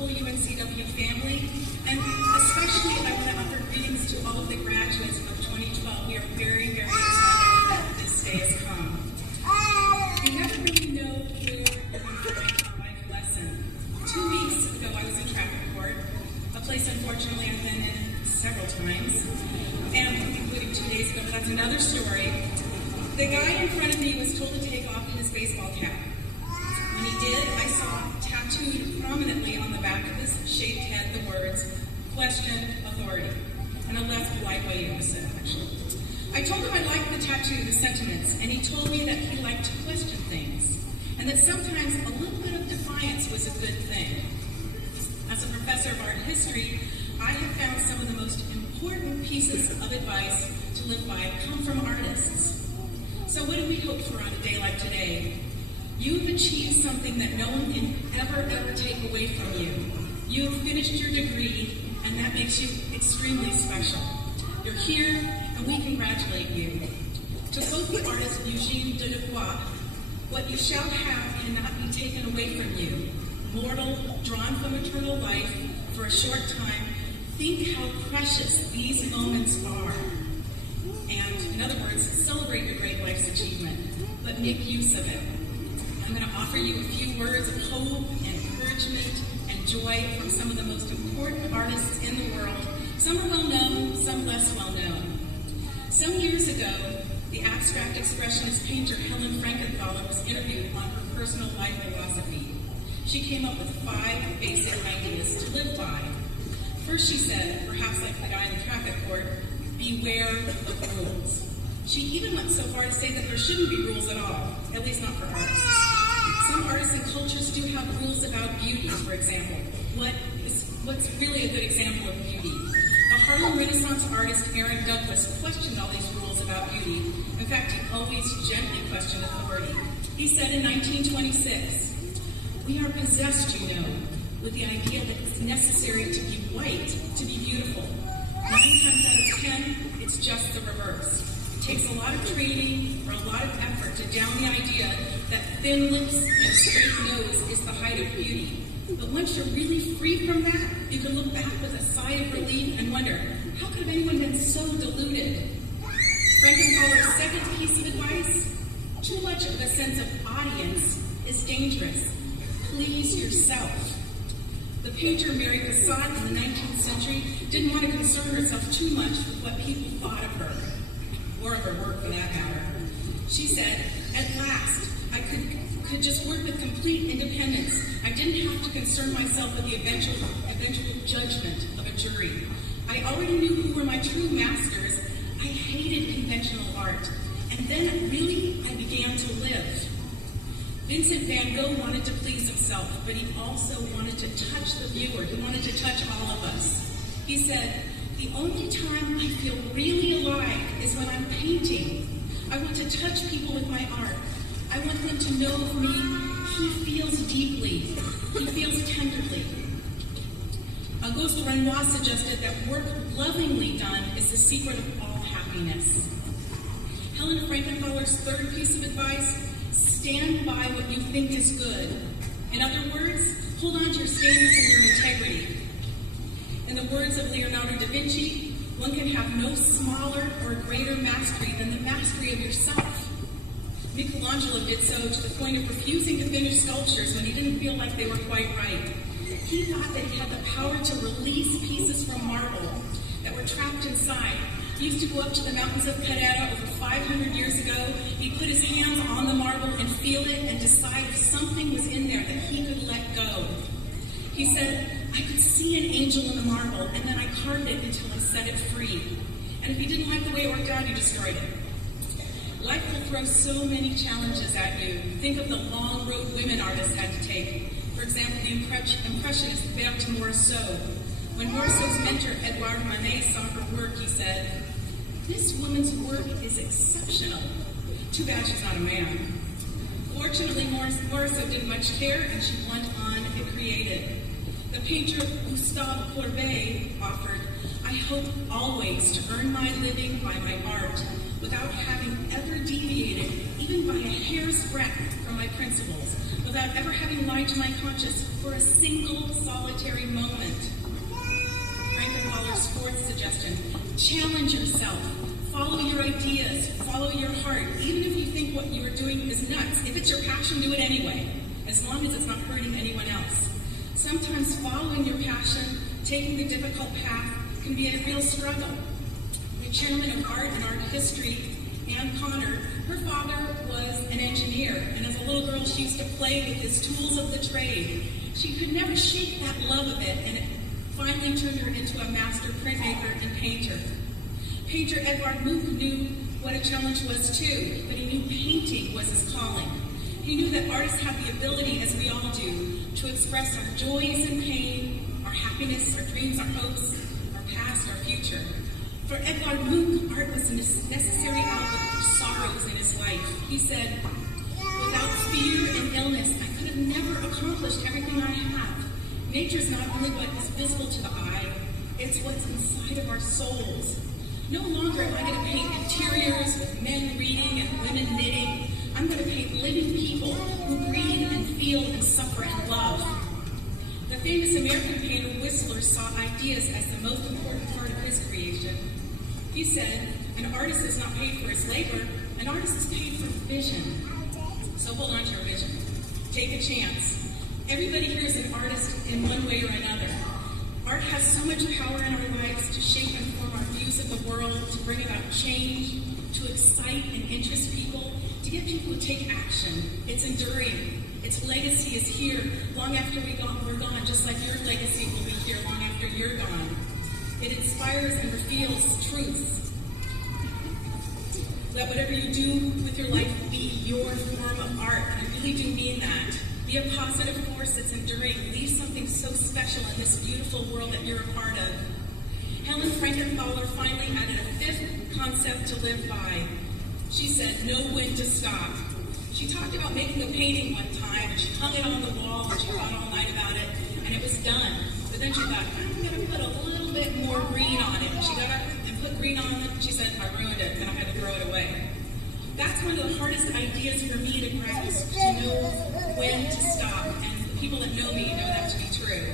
whole UNCW family, and especially I want to offer greetings to all of the graduates of 2012. We are very, very excited that this day has come. You never really know where you're going to find a life lesson. 2 weeks ago, I was in traffic court, a place unfortunately I've been in several times, and including 2 days ago, but that's another story. The guy in front of me was told to take off his baseball cap. When he did, I saw tattooed prominently on the back of his shaved head the words, "Question authority," in a less polite way to say, actually. I told him I liked the tattoo, the sentiments, and he told me that he liked to question things, and that sometimes a little bit of defiance was a good thing. As a professor of art history, I have found some of the most important pieces of advice to live by come from artists. So what do we hope for on a day like today? You've achieved something that no one can ever take away from you. You have finished your degree, and that makes you extremely special. You're here, and we congratulate you. To quote the artist Eugene Delacroix, what you shall have cannot be taken away from you. Mortal, drawn from eternal life, for a short time, think how precious these moments are. And, in other words, celebrate your great life's achievement, but make use of it. I'm going to offer you a few words of hope, encouragement, and joy from some of the most important artists in the world. Some are well known, some less well known. Some years ago, the abstract expressionist painter Helene Kirschke was interviewed on her personal life philosophy. She came up with 5 basic ideas to live by. First, she said, perhaps like the guy in the traffic court, beware of rules. She even went so far to say that there shouldn't be rules at all, at least not for artists. Some artists and cultures do have rules about beauty, for example. What's really a good example of beauty? The Harlem Renaissance artist Aaron Douglas questioned all these rules about beauty. In fact, he always gently questioned authority. He said in 1926, "We are possessed, you know, with the idea that it's necessary to be white to be beautiful. 9 times out of 10, it's just the reverse. It takes a lot of training or a lot of effort to down the idea that thin lips and a straight nose is the height of beauty. But once you're really free from that, you can look back with a sigh of relief and wonder, how could have anyone been so deluded?" Frankenthaler's second piece of advice, too much of a sense of audience is dangerous. Please yourself. The painter Mary Cassatt in the 19th century didn't want to concern herself too much with what people thought of her, or of her work for that matter. She said, "At last, I could just work with complete independence. I didn't have to concern myself with the eventual judgment of a jury. I already knew who were my true masters. I hated conventional art. And then really, I began to live." Vincent van Gogh wanted to please himself, but he also wanted to touch the viewer. He wanted to touch all of us. He said, "The only time I feel really alive is when I'm painting. I want to touch people with my art. I want them to know of me, he feels deeply, he feels tenderly." Auguste Renoir suggested that work lovingly done is the secret of all happiness. Helene Frankenthaler's third piece of advice, stand by what you think is good. In other words, hold on to your standards and your integrity. In the words of Leonardo da Vinci, one can have no smaller or greater mastery than the mastery of yourself. Michelangelo did so to the point of refusing to finish sculptures when he didn't feel like they were quite right. He thought that he had the power to release pieces from marble that were trapped inside. He used to go up to the mountains of Carrara over 500 years ago. He'd put his hands on the marble and feel it and decide if something was in there that he could let go. He said, "I could see an angel in the marble, and then I carved it until I set it free." And if he didn't like the way it worked out, he destroyed it. Life will throw so many challenges at you. Think of the long road women artists had to take. For example, the Impressionist Berthe Morisot. When Morisot's mentor, Edouard Manet, saw her work, he said, "This woman's work is exceptional. Too bad she's not a man." Fortunately, Morisot didn't much care, and she went on and created. The painter Gustave Courbet offered, "I hope always to earn my living by my art without having ever deviated even by a hair's breadth from my principles, without ever having lied to my conscience for a single solitary moment. Frankenthaler's fourth suggestion: challenge yourself. Follow your ideas. Follow your heart. Even if you think what you are doing is nuts, if it's your passion, do it anyway, as long as it's not hurting anyone else. Sometimes following your passion, taking the difficult path, can be a real struggle. The chairman of art and art history, Ann Connor, her father was an engineer, and as a little girl she used to play with his tools of the trade. She could never shake that love of it, and it finally turned her into a master printmaker and painter. Painter Edvard Munch knew what a challenge was too, but he knew painting was his calling. He knew that artists have the ability, as we all do, to express our joys and pain, our happiness, our dreams, our hopes, our past, our future. For Edvard Munch, art was a necessary outlet for sorrows in his life. He said, "Without fear and illness, I could have never accomplished everything I have. Nature is not only what is visible to the eye, it's what's inside of our souls. No longer am I going to paint interiors with men reading and women knitting. I'm going to paint living people who breathe and feel and suffer and love." The famous American painter Whistler saw ideas as the most important part of his creation. He said, "An artist is not paid for his labor, an artist is paid for vision." So hold on to your vision. Take a chance. Everybody here is an artist in one way or another. Art has so much power in our lives to shape and form our views of the world, to bring about change, to excite and interest people, to get people to take action. It's enduring. Its legacy is here long after we're gone, just like your legacy will be here long after you're gone. It inspires and reveals truths. Let whatever you do with your life be your form of art, and I really do mean that. Be a positive force that's enduring. Leave something so special in this beautiful world that you're a part of. Helene Kirschke finally added a fifth concept to live by. She said, "Know when to stop." She talked about making a painting one time, and she hung it on the wall, and she thought all night about it, and it was done. But then she thought, "I'm going to put a little bit more green on it." She got up and put green on it, and she said, "I ruined it," and I had to throw it away. That's one of the hardest ideas for me to grasp, to know when to stop, and the people that know me know that to be true.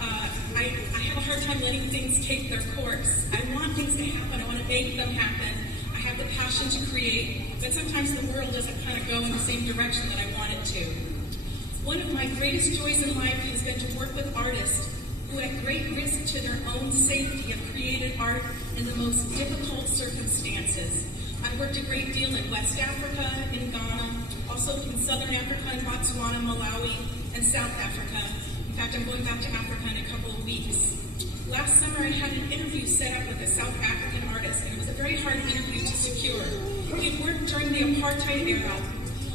I have a hard time letting things take their course. I want things to happen. I want to make them happen. I have the passion to create, but sometimes the world doesn't kind of go in the same direction that I want it to. One of my greatest joys in life has been to work with artists who, at great risk to their own safety, have created art in the most difficult circumstances. I've worked a great deal in West Africa, in Ghana, also in Southern Africa, in Botswana, Malawi, and South Africa. In fact, I'm going back to Africa in a couple of weeks. Last summer, I had an interview set up with a South African artist, and it was a very hard interview to secure. He had worked during the apartheid era.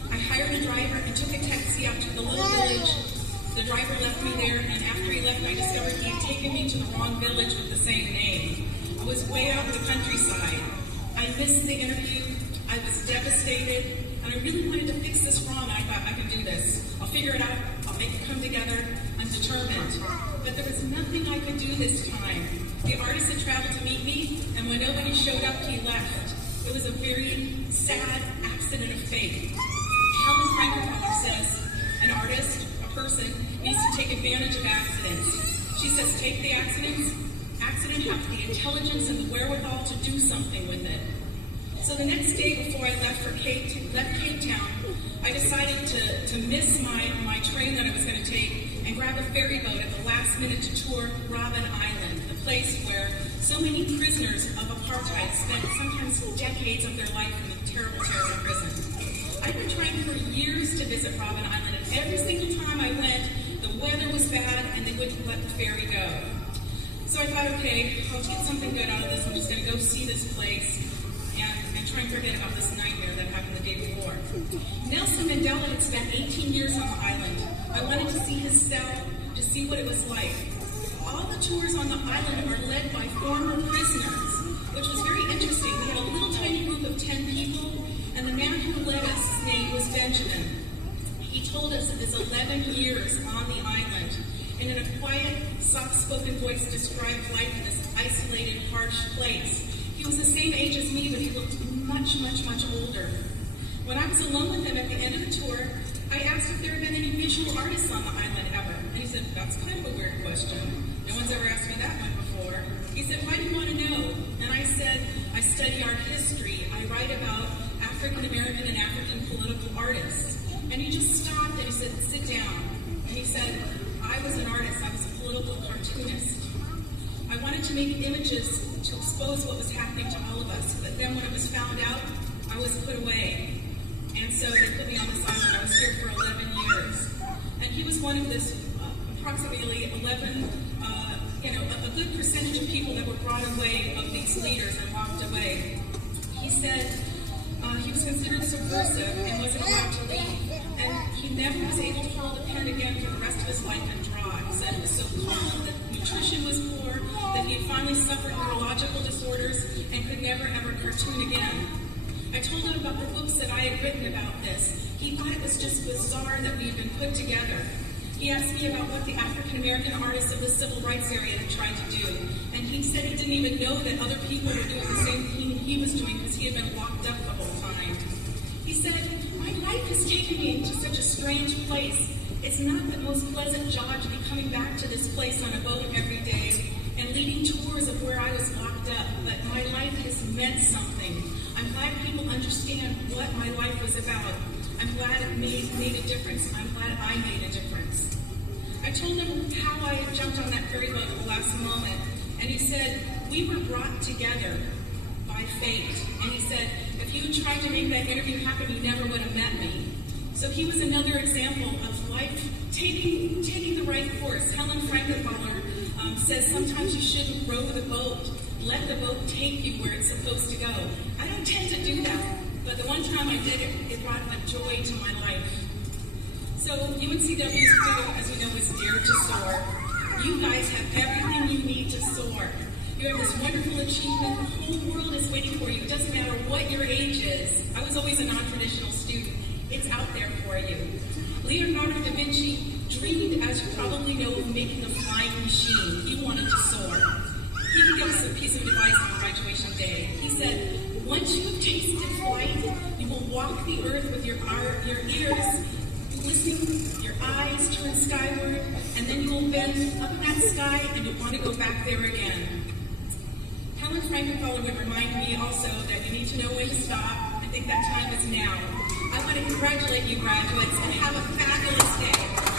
I hired a driver and took a taxi out to the little village. The driver left me there, and after he left, I discovered he had taken me to the wrong village with the same name. I was way out in the countryside. I missed the interview. I was devastated, and I really wanted to fix this wrong. I thought, I can do this. I'll figure it out. I'll make it come together. I'm determined. But there was nothing I could do this time. The artist had traveled to meet me, and when nobody showed up, he left. It was a very sad accident of fate. Helene Kirschke says, an artist, a person, needs to take advantage of accidents. She says, take the accidents. Accident have the intelligence and the wherewithal to do something with it. So the next day before I left Cape Town, I decided to miss my train that I was going to take and grab a ferry boat at the last minute to tour Robben Island, the place where so many prisoners of apartheid spent sometimes decades of their life in a terrible, terrible prison. I've been trying for years to visit Robben Island, and every single time I went, the weather was bad and they wouldn't let the ferry go. So I thought, okay, I'll get something good out of this. I'm just going to go see this place and try and forget about this nightmare that happened the day before. Nelson Mandela had spent 18 years on the island. I wanted to see his cell, to see what it was like. All the tours on the island are led by former prisoners, which was very interesting. We had a little tiny group of 10 people, and the man who led us, his name was Benjamin. He told us of his 11 years on the island, and in a quiet, soft-spoken voice described life in this isolated, harsh place. He was the same age as me, but he looked much, much, much older. When I was alone with him at the end of the tour, I asked if there had been any visual artists on the island ever, and he said, that's kind of a weird question. No one's ever asked me that one before. He said, why do you want to know? And I said, I study art history. I write about African American and African political artists. And he just stopped and he said, sit down. And he said, I was an artist. I was a political cartoonist. I wanted to make images to expose what was happening to all of us, but then when it was found out, I was put away. And so they put me on this island. I was here for 11 years. And he was one of this approximately 11, a good percentage of people that were brought away of these leaders and locked away. He said he was considered subversive and wasn't allowed to leave. And he never was able to hold a pen again for the rest of his life and draw. He said it was so cold, that nutrition was poor, that he had finally suffered neurological disorders and could never ever cartoon again. I told him about the books that I had written about this. He thought it was just bizarre that we had been put together. He asked me about what the African American artists of the civil rights area had tried to do. And he said he didn't even know that other people were doing the same thing he was doing because he had been locked up the whole time. He said, my life has taken me to such a strange place. It's not the most pleasant job to be coming back to this place on a boat every day and leading tours of where I was locked up, but my life has meant something. I'm glad people understand what my life was about. I'm glad it made a difference. I'm glad I made a difference. I told him how I had jumped on that ferry boat at the last moment, and he said, we were brought together by fate. And he said, if you tried to make that interview happen, you never would have met me. So he was another example of life taking the right course. Helene Kirschke says sometimes you shouldn't row the boat. Let the boat take you where it's supposed to go. I don't tend to do that, but the one time I did it, it brought a joy to my life. So UNCW's credo, as you know, is Dare to Soar. You guys have everything you need to soar. You have this wonderful achievement. The whole world is waiting for you. It doesn't matter what your age is. I was always a non-traditional student. It's out there for you. Leonardo da Vinci dreamed, as you probably know, of making a flying machine. He wanted to soar. He can give us a piece of advice on graduation day. He said, once you have tasted flight, you will walk the earth with your ears, listening, your eyes turn skyward, and then you will bend up in that sky and you'll want to go back there again. Helene Kirschke would remind me also that you need to know when to stop. I think that time is now. I want to congratulate you graduates and have a fabulous day.